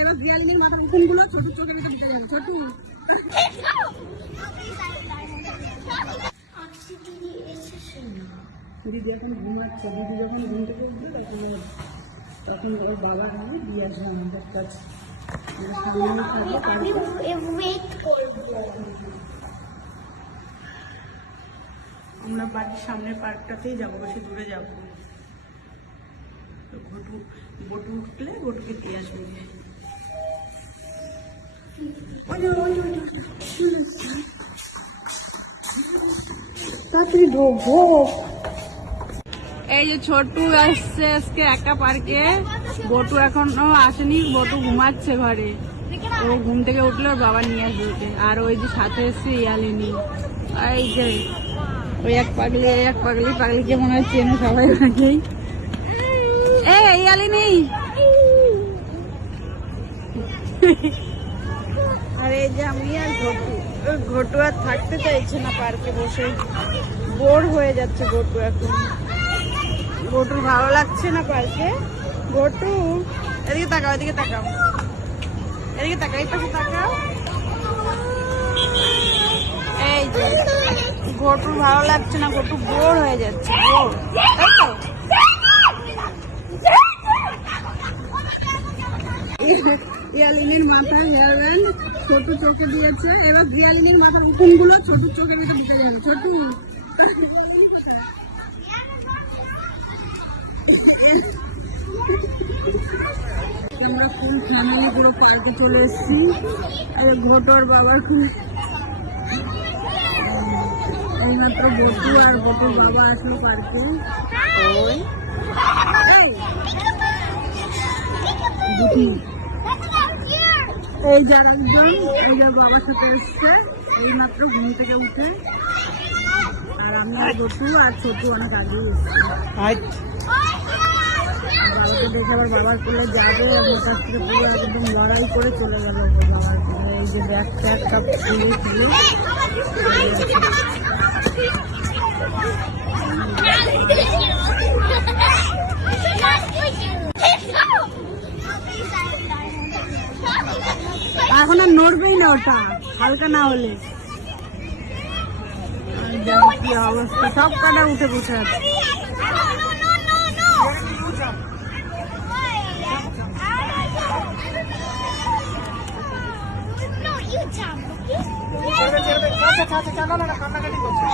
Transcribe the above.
এবার বিয়ালিনীর মাথা মুখগুলো ছোট চোখে দিতে যাবে ছোট দিদি এখন ঘুমাচ্ছে। দিদি যখন ঘুম থেকে উঠবে তখন ওর বাবা নিয়ে দিয়ে আসবে আমাদের কাছে। আমরা বাড়ির সামনের পার্কটাতেই যাবো, বেশি দূরে যাবো। বটু উঠলে বটুকে দিয়ে আসবে। তাড়াতাড়ি ঢোকো। এই যে ছোটু আসছে আজকে একা পার্কে। বটু এখনো আসেনি, বটু ঘুমাচ্ছে ঘরে। ও ঘুম থেকে উঠলে ওর বাবা নিয়ে আসবে। আর ওই যে সাথে এসছে ইয়ালিনী। এই যে ওই এক পাগলিকে মনে হয় চেনে সবাই আগেই। এই ইয়ালিনী। আর এই যে আমি আর ঘটু আর থাকতে চাইছে না পার্কে বসে, বোর হয়ে যাচ্ছে ঘটু। এখন ঘটুর ভালো লাগছে না পার্কে। ঘটু এদিকে তাকাও, এই পাশে তাকাও। এই যে ঘটুর ভালো লাগছে না, ঘটু বোর হয়ে যাচ্ছে, বোর। তাই তো ইয়ালিনীর মাথায় হেয়ার ব্যান্ড ছোট চোখে দিয়েছে। এবার ইয়ালিনীর মাথা মুখগুলো ছোট চোখে দিতে যাবে ছোট। আমরা ফুল ফ্যামিলি পুরো পার্কে চলে এসেছি। ঘটোর বাবার এইমাত্র বটু আর বটুর বাবা আসলো পার্কে। এই যার একজন এই যার বাবার সাথে এসছে এইমাত্র ঘুম থেকে উঠে। আর আমি বটু আর ছোটু অনেক আগে এসছি। বাবাকে দেখে আবার বাবার কোলে যাবে, আমার কাছ থেকে পুরো একদম লড়াই করে চলে গেল বাবার কোলে। এই যে ব্যাগ ট্যাগ সব খুলে এখন আর নড়বেই না, ওটা হালকা না হলে। কি অবস্থা, সব কাটা উঠে বসে আছে। কান্নাকাটি করছে।